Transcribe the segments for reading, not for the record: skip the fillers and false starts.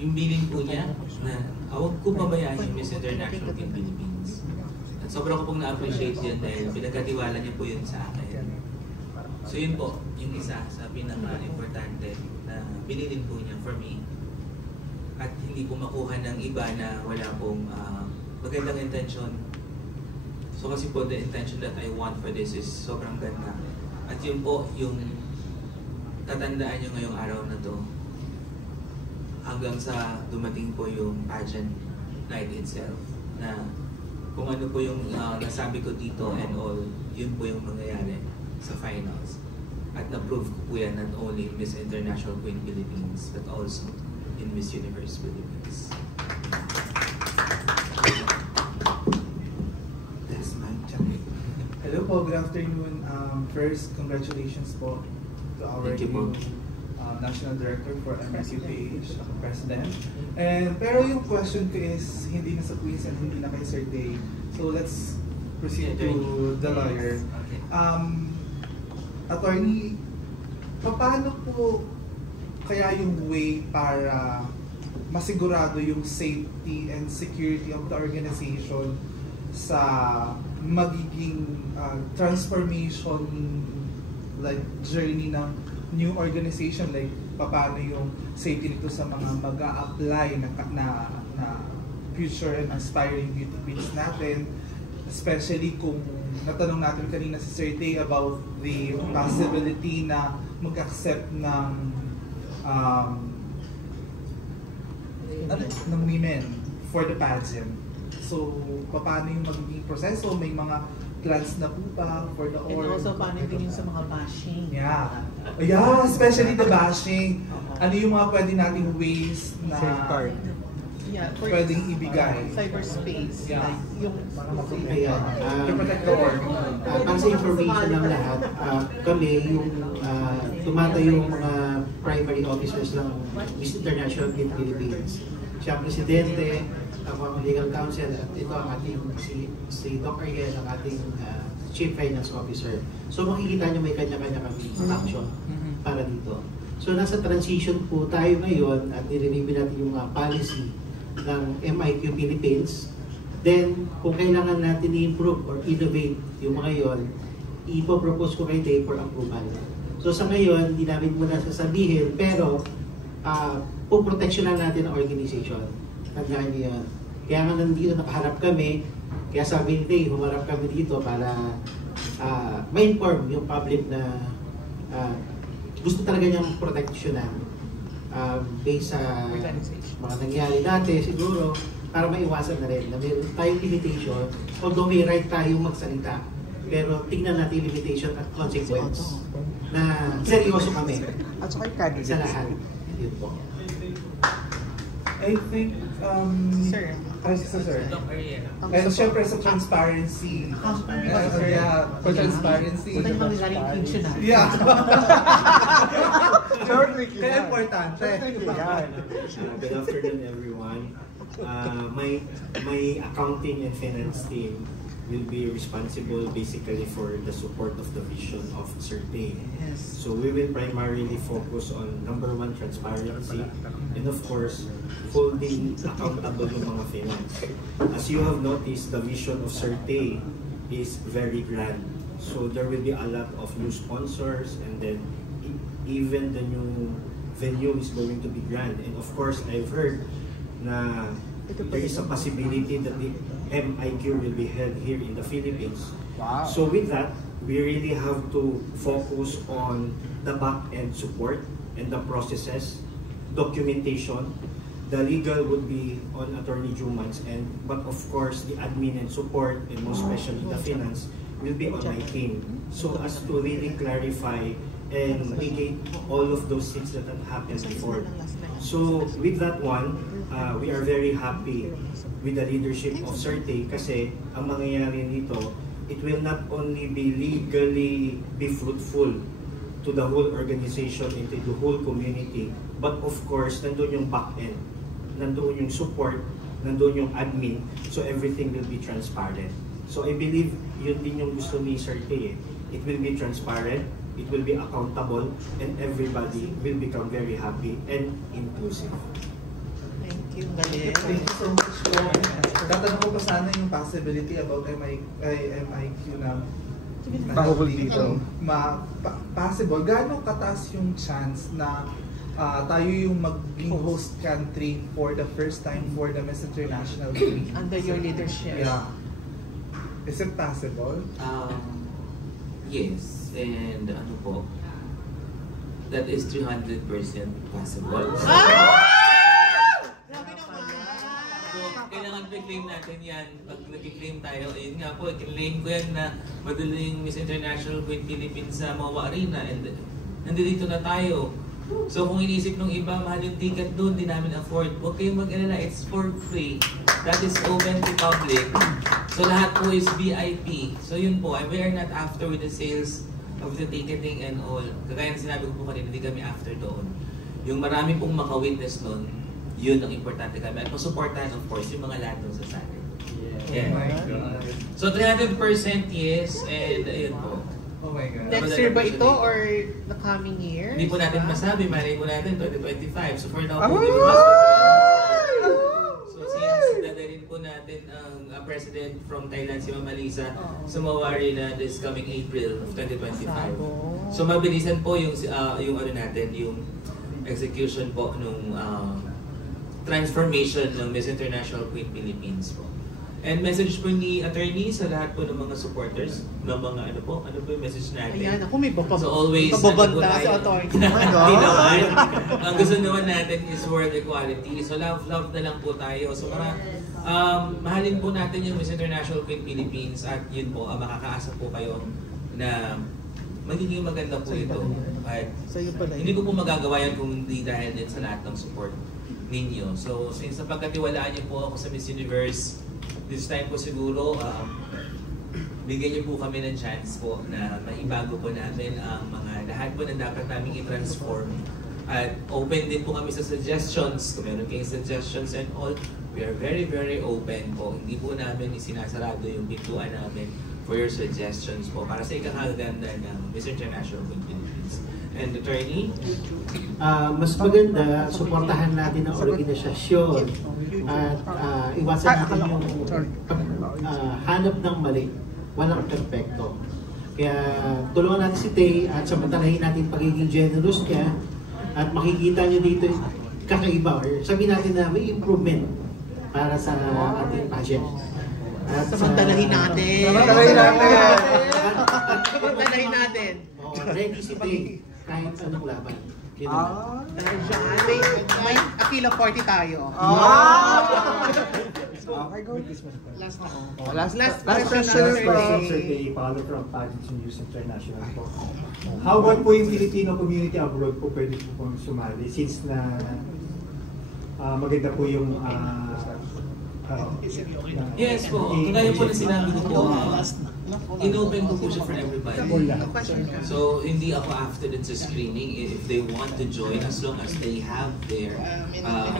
Yung bilin po niya na huwag ko pabayaan yung Miss International in Philippines. At sobrang ko pong na-appreciate yun dahil pinagkatiwala niya po yun sa akin. So yun po, yung isa sa pinaka-importante na binilin po niya for me. At hindi po makuha ng iba na wala pong magandang intention. So kasi po the intention that I want for this is sobrang ganda. At yun po yung tatandaan nyo ngayong araw na to hanggang sa dumating po yung pageant night itself na kung ano po yung nasabi ko dito and all, yun po yung mangyayari sa finals. At na-prove ko po yan not only in Miss International Queen Philippines but also in Miss Universe Philippines. That's my job. Hello po, good afternoon. First, congratulations po to our new National Director for MSUPH, President. Pero yung question ko is, hindi na sa quiz and hindi na kay Sir Day. So let's proceed to the lawyer. Attorney, paano po kaya yung way para masigurado yung safety and security of the organization sa magiging transformation like journey ng new organization, like paano yung safety nito sa mga mag-a-apply na future and aspiring beauty queens natin, especially kung natanong natin kanina si Sir Tay about the possibility na mag-accept ng women for the pageant. So, paano yung magiging proseso? May mga plans na po pa for the org. And also, paano yung sa mga bashing? Yeah. Yeah, especially the bashing. Ano yung mga pwede nating ways na pwedeng ibigay? Cyberspace. Yeah. Like, yung to protect the org. Para sa information ng lahat, kami yung tumatayong mga primary officers ng Miss International in Philippines. Siya ang presidente, ako ang legal counsel, at ito ang ating si Doc Ariel, ang ating chief finance officer. So makikita niyo may kanya-kanya kami action para dito. So nasa transition po tayo ngayon at i-review natin yung policy ng MIQ Philippines. Then kung kailangan natin i-improve or innovate yung mga yon, ipopropose ko kay Day for approval. So sa ngayon, hindi namin muna sasabihin, pero puproteksyonan natin ang organization. Tandaan niyo yan. Kaya nga nandito nakaharap kami, kaya sabi ni Day, humarap kami dito para ma-inform yung public na gusto talaga niyang proteksyonan based sa mga nangyari dati siguro, para maiwasan na rin na meron tayong limitation, although may right tayong magsalita, pero tingnan natin limitation at consequence na seryoso kami sa lahat. Yun po. I think, Sir. Sir. And syempre sa transparency. Yeah, for transparency. So, tayo magagaling kitchen na. Yeah. Kaya importante. Good afternoon, everyone. My accounting and finance team will be responsible basically for the support of the vision of Sir Tay. Yes. So we will primarily focus on number one, transparency, and of course, holding accountable yung mga finance. As you have noticed, the vision of Sir Tay is very grand. So there will be a lot of new sponsors, and then even the new venue is going to be grand. And of course, I've heard na there is a possibility that the MIQ will be held here in the Philippines. Wow. So with that, we really have to focus on the back-end support and the processes, documentation. The legal would be on Attorney Jumans, but of course the admin and support, and most especially the finance, will be on my team. So as to really clarify and negate all of those things that had happened before. So with that one, we are very happy with the leadership of Sir Tay kasi ang mangyayari nito, it will not only be legally be fruitful to the whole organization and to the whole community, but of course, nandun yung back-end, nandun yung support, nandun yung admin, so everything will be transparent. So I believe yun din yung gusto ni Sir Tay. It will be transparent, it will be accountable, and everybody will become very happy and inclusive. Thank you, galing. Thank you so much po. Tatanong ko pa sana yung possibility about MIQ na Bahubol dito. Possible. Gaano kataas yung chance na tayo yung maging host country for the first time for the Miss International Philippines? Under your leadership. Yeah. Is it possible? Yes, and ano po, that is 300% possible. Grabe naman! So, kailangan i-claim natin yan. Pag nag-claim tayo, yun nga po, i-claim ko yan na madali yung Miss International Queen Philippines sa MOA Arena and nandito na tayo. So kung inisip ng iba, mahal yung ticket doon, di namin afford. Huwag kayong mag-alala, it's for free. That is open to public. So lahat po is VIP. So yun po, we are not after with the sales of the ticketing and all. Kagaya na sinabi ko po kanina, hindi kami after doon. Yung marami pong maka-witness doon, yun ang importante kami. At masuportahan of course yung mga lahat doon sa sala. Yeah. Oh my God. So 300% yes, and ayun po. Oh my God. Next year ba ito or the coming year? Hindi po natin masabi, malay po natin 2025. So for now po, Ay! so since dadalhin po natin ang president from Thailand, si Mama Lisa, sa MOA Arena this coming April of 2025. So mabilisan po yung ano natin, yung execution po nung transformation ng Miss International Queen Philippines po. And message po ni attorney sa lahat po ng mga supporters ng mga ano po yung message natin. Ayan, ako may So always bababanda ano po sa tayo. authority. Hindi naman. Ang gusto naman natin is world equality. So love na lang po tayo. So mahalin po natin yung Miss International Queen Philippines at yun po, makakaasa po kayo na magiging maganda po ito. At hindi ko po magagawa yan kung hindi dahil din sa lahat ng support ninyo. So since napagkatiwalaan niyo po ako sa Miss Universe, this time po siguro, bigyan niyo po kami ng chance po na maibago po namin ang mga lahat po na dapat namin i-transform. At open din po kami sa suggestions. Kung meron kayong suggestions and all, we are very, very open po. Hindi po namin isinasarado yung pintuan namin for your suggestions po para sa ikakaganda ng Miss International Philippines. And attorney? Mas maganda, suportahan natin ang organisasyon at iwasan natin yung hanap ng mali. Walang perfecto. Kaya tulungan natin si Tay at samantalahin natin pagiging generous niya at makikita niyo dito kakaiba or sabihin natin na may improvement para sa ating pageant. At Samantalahin natin. Samantalahin natin. Samantalahin natin. Ready si Tay kahit anong laban. May Aquila 40 tayo. Okay, go. Last na ako. Last question question na, is Sir from Tay. Day, Paolo from Pageants News International po. How about po yung Filipino community abroad po pwede po pong sumali since na maganda po yung Yes po. Kagaya po na sinabi ko po, in-open ko po siya for everybody. So, hindi ako after dun sa screening. If they want to join, as long as they have their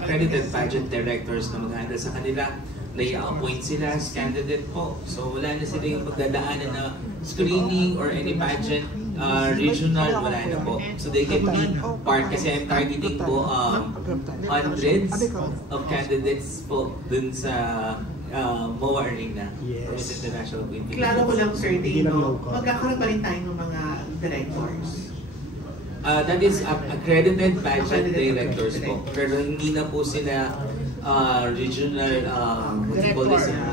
accredited pageant directors na mag-handle sa kanila, nai-appoint sila as candidate po. So, wala na sila yung pagdadaanan na screening or any pageant regional, wala na po. So, they can be part kasi I'm targeting po hundreds of candidates po dun sa MOA Arena for Miss International Queen Philippines. Klaro ko lang, Sir Tay, no? Magkakaroon pa rin tayo ng mga directors. That is accredited pageant directors po. Pero hindi na po sila regional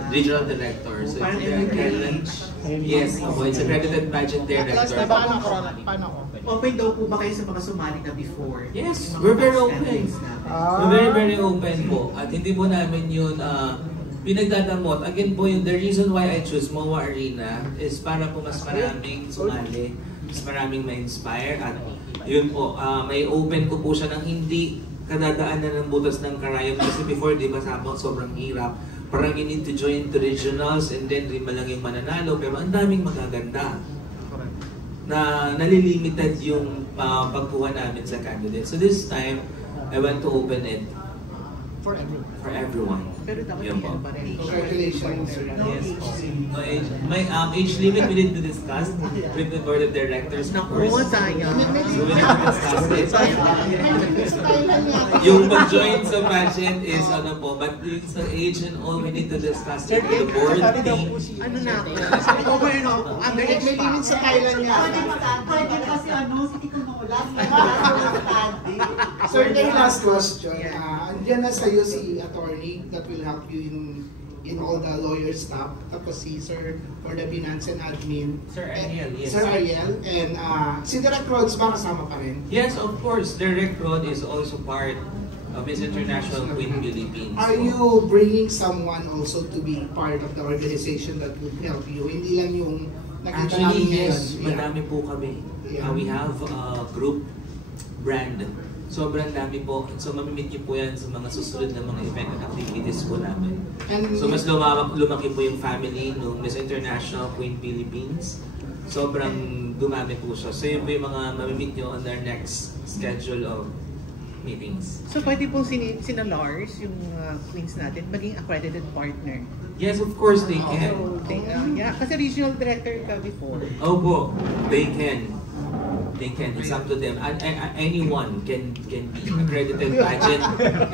regional directors. So, Parang yes, it's accredited pageant director. Open daw po ba kayo sa mga sumali na before? Yes, Yung mga we're very past open. candidates natin? We're very, very open po. At hindi po namin yun pinagdadamot. Again po, the reason why I choose MOA Arena is para po mas maraming sumali, mas maraming ma-inspire. At yun po, may open ko po siya ng hindi kadadaanan ng butas ng karayom. Kasi before, di ba, sobrang hirap. Parang you need to join the regionals and then lima lang yung mananalo. Pero ang daming magaganda na nalilimited yung pagkuha namin sa candidates. So this time, I want to open it For everyone. Pero dapat Yan po. yan pa rin. Congratulations, sir. Yes. No age. May age limit we need to discuss with the board of directors. Of Naku, course. sayang. So we need to discuss it. Sayang. Yung pag-join sa pageant is ano po, but yung sa age and all, we need to discuss it with the board team. Ano na ako? Over and over. Underage May pa. limit sa kailan niya. Pwede kasi ano, si Tito Nolas. Sir, the last question. Yeah. Andiyan na sa'yo si attorney that will help you in all the lawyer stuff. Tapos si Sir for the finance and admin. Sir Ariel, yes. Sir Ariel. And si Direct Rods ba kasama pa rin? Yes, of course. Direct Rod is also part of Miss International Queen Philippines. Are you bringing someone also to be part of the organization that would help you? Hindi lang yung nakita namin Actually, ngayon. yes. Madami po kami. Yeah. We have a group brand. Sobrang dami po. So, mamimit niyo po yan sa mga susunod na mga event at activities po namin. And So, mas lumaki po yung family ng Miss International Queen Philippines. Sobrang dumami po siya. So, yun po yung mga mamimit niyo on our next schedule of meetings. So pwede po sina Lars, yung queens natin, maging accredited partner. Yes, of course they can. So, yeah, kasi regional director ka before. Opo, they can. They can. It's up to them. Anyone can be accredited pageant.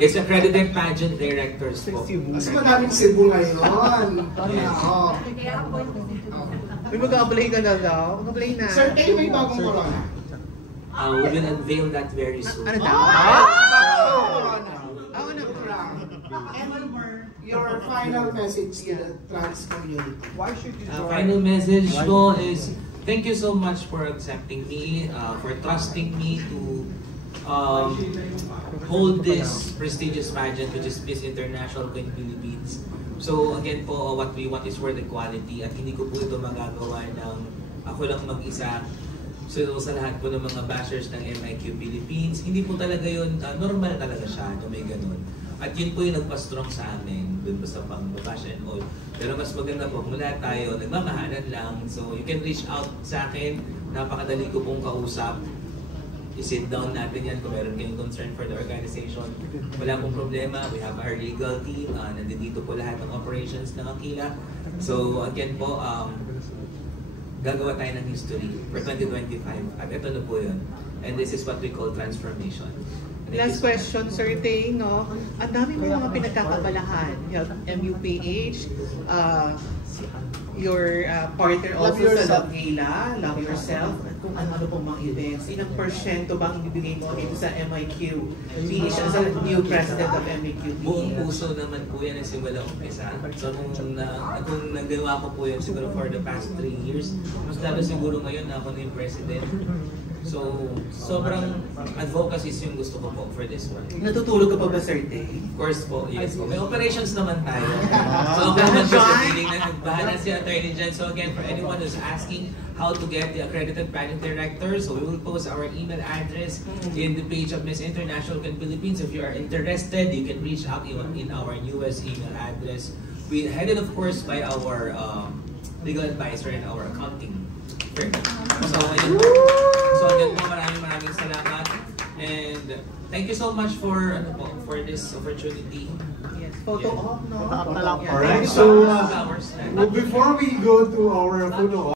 It's accredited pageant directors po. mas madaming Cebu ngayon. Yes. Oo. May mag-apply ka na daw. Mag-apply na. Sir, kayo may bagong corona. We will unveil that very soon. Ano daw? Ano your final message to the trans community? Why should you join? Final message po is thank you so much for accepting me, for trusting me to hold this prestigious pageant which is Miss International Queen Philippines. So again po, what we want is for the quality at hindi ko po ito magagawa ng ako lang mag-isa. So sa lahat po ng mga bashers ng MIQ Philippines, hindi po talaga yun, normal talaga siya na may ganun. At yun po yung nagpa-strong sa amin, dun po sa pang-bash and all. Pero mas maganda po, mula tayo, nagmamahalan lang. So you can reach out sa akin, napakadali ko pong kausap. I-sit down natin yan kung meron kayong concern for the organization. Wala pong problema, we have our legal team, nandito po lahat ng operations ng Aquila. So again po, gagawa tayo ng history for 2025 at ito na po yun. And this is what we call transformation. Last question, Sir Tay, no? Ang dami mo mga pinagkakabalahan. You have MUPH, your partner Love also yourself. sa Love Love Yourself, at kung ano-ano pong mga events. Ilang porsyento bang ibibigay mo dito sa MIQ? PH as a new president of MIQ. Buong puso naman po yan ang simula umpisa. So kung nagawa ko po yan siguro for the past 3 years, mas lalo siguro ngayon na ako na yung president. So sobrang advocacy yung gusto ko po for this one. Natutulog ka pa ba, Sir Tay? Of course po, yes po. May operations naman tayo. So ako naman po sa feeling na nagbahala si Attorney Jen. So again, for anyone who's asking how to get the accredited pageant director, so we will post our email address in the page of Miss International Queen Philippines. If you are interested, you can reach out in our newest email address. We headed of course by our legal advisor and our accounting firm. So ayun po. So again po, maraming salamat. And thank you so much for this opportunity. Yes, photo op, no? Alright, so before we go to our photo op,